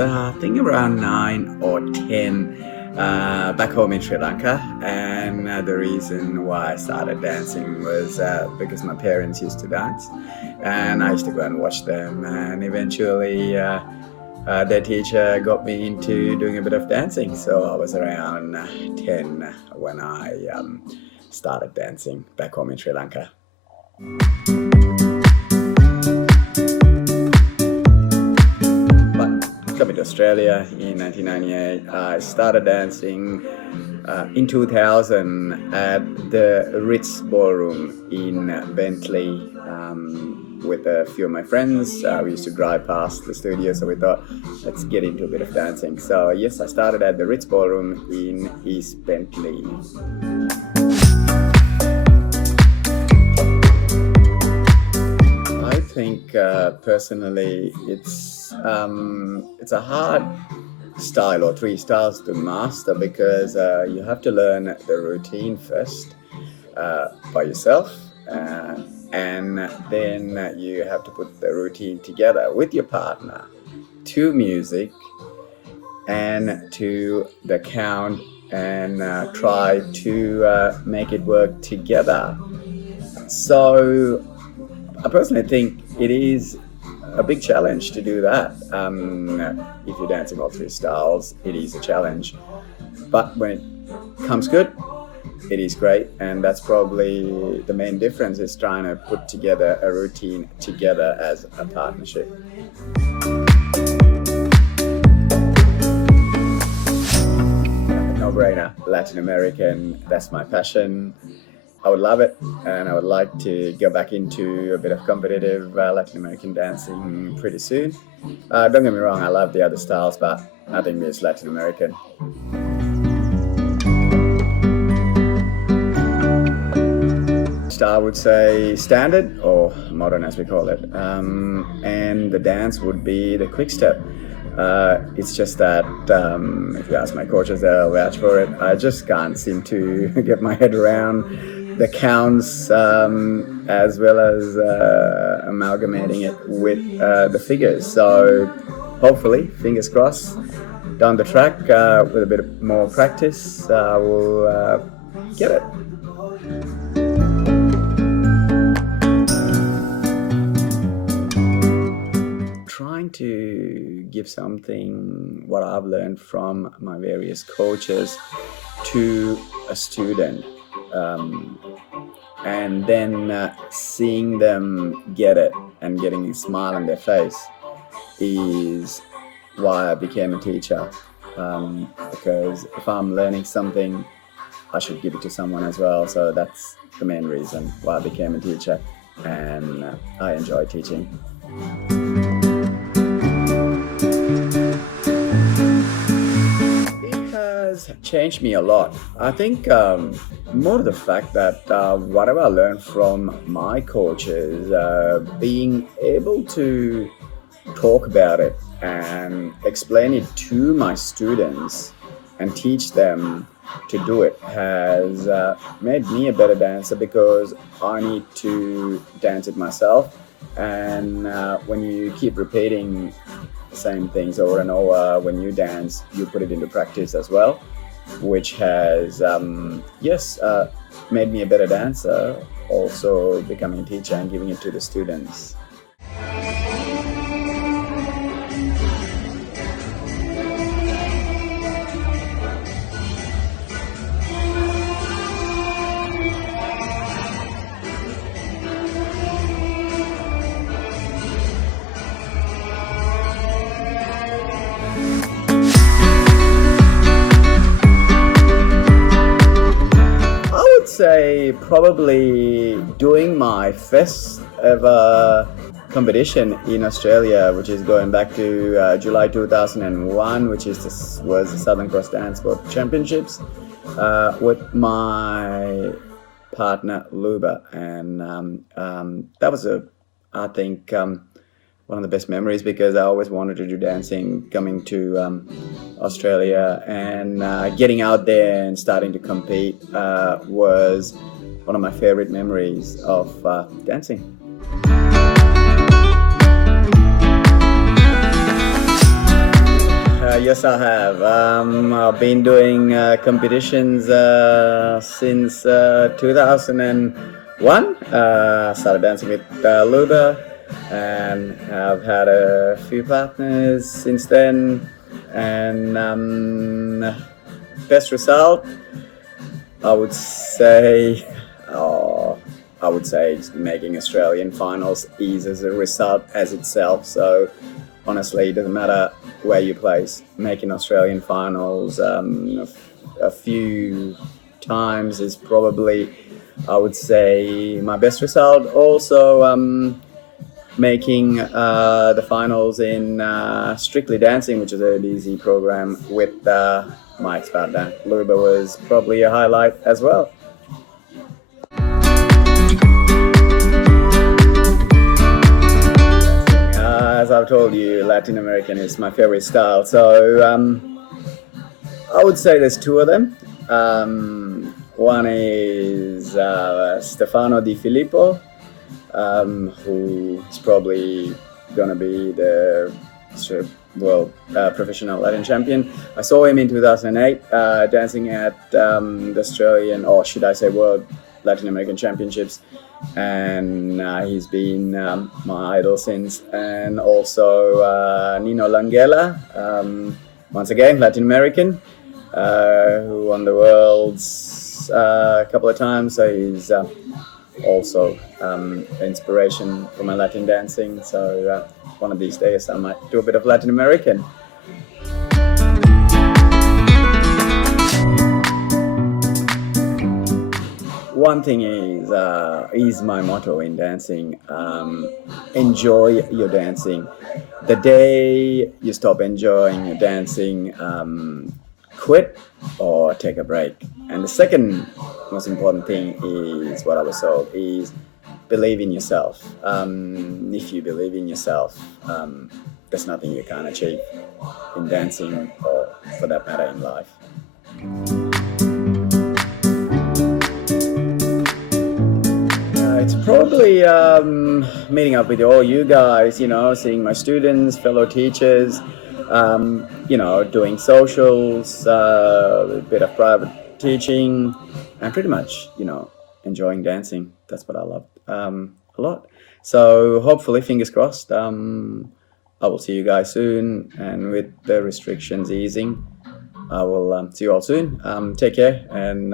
I think around 9 or 10 back home in Sri Lanka, and the reason why I started dancing was because my parents used to dance, and I used to go and watch them, and eventually their teacher got me into doing a bit of dancing. So I was around 10 when I started dancing back home in Sri Lanka. Coming to Australia in 1998, I started dancing in 2000 at the Ritz Ballroom in Bentley with a few of my friends. We used to drive past the studio, so we thought, let's get into a bit of dancing. So yes, I started at the Ritz Ballroom in East Bentley. I think personally it's a hard style or three styles to master because you have to learn the routine first by yourself, and then you have to put the routine together with your partner to music and to the count, and try to make it work together. So I personally think it is a big challenge to do that. If you're dancing all three styles, it is a challenge. But when it comes good, it is great, and that's probably the main difference, is trying to put together a routine together as a partnership. No-brainer, Latin American, that's my passion. I would love it, and I would like to go back into a bit of competitive Latin American dancing pretty soon. Don't get me wrong, I love the other styles, but nothing beats Latin American. I would say standard, or modern as we call it, and the dance would be the quick step. It's just that if you ask my coaches, they'll vouch for it. I just can't seem to get my head around the counts as well as amalgamating it with the figures. So hopefully, fingers crossed, down the track with a bit more practice, we'll get it. Trying to give something what I've learned from my various coaches to a student, and then seeing them get it and getting a smile on their face is why I became a teacher, because if I'm learning something, I should give it to someone as well. So that's the main reason why I became a teacher, and I enjoy teaching. Changed me a lot. I think more the fact that whatever I learned from my coaches, being able to talk about it and explain it to my students and teach them to do it has made me a better dancer, because I need to dance it myself. And when you keep repeating the same things over and over, when you dance, you put it into practice as well, which has made me a better dancer, also becoming a teacher and giving it to the students. Say probably doing my first ever competition in Australia, which is going back to July 2001, which was the Southern Cross Dance Sport Championships, with my partner Luba, and that was I think one of the best memories, because I always wanted to do dancing. Coming to Australia and getting out there and starting to compete was one of my favorite memories of dancing. Yes, I have. I've been doing competitions since 2001. Started dancing with Luda, and I've had a few partners since then. And best result, I would say, oh, I would say making Australian finals is as a result as itself. So honestly, it doesn't matter where you place. Making Australian finals a few times is probably, I would say, my best result. Also, making the finals in Strictly Dancing, which is a DZ program with my ex-partner Luba, was probably a highlight as well. As I've told you, Latin American is my favorite style. So I would say there's two of them. One is Stefano Di Filippo, who is probably going to be the world professional Latin champion. I saw him in 2008 dancing at the Australian, or should I say World Latin American Championships, and he's been my idol since. And also Nino Langella, once again Latin American, who won the Worlds a couple of times, so he's also inspiration for my Latin dancing. So one of these days I might do a bit of Latin American. One thing is my motto in dancing: enjoy your dancing. The day you stop enjoying your dancing, quit or take a break. And the second most important thing is what I was told is believe in yourself. If you believe in yourself, there's nothing you can't achieve in dancing, or for that matter in life. It's probably meeting up with all you guys, seeing my students, fellow teachers, doing socials, a bit of private teaching, and pretty much, enjoying dancing. That's what I love a lot. So hopefully, fingers crossed, I will see you guys soon. And with the restrictions easing, I will see you all soon. Take care, and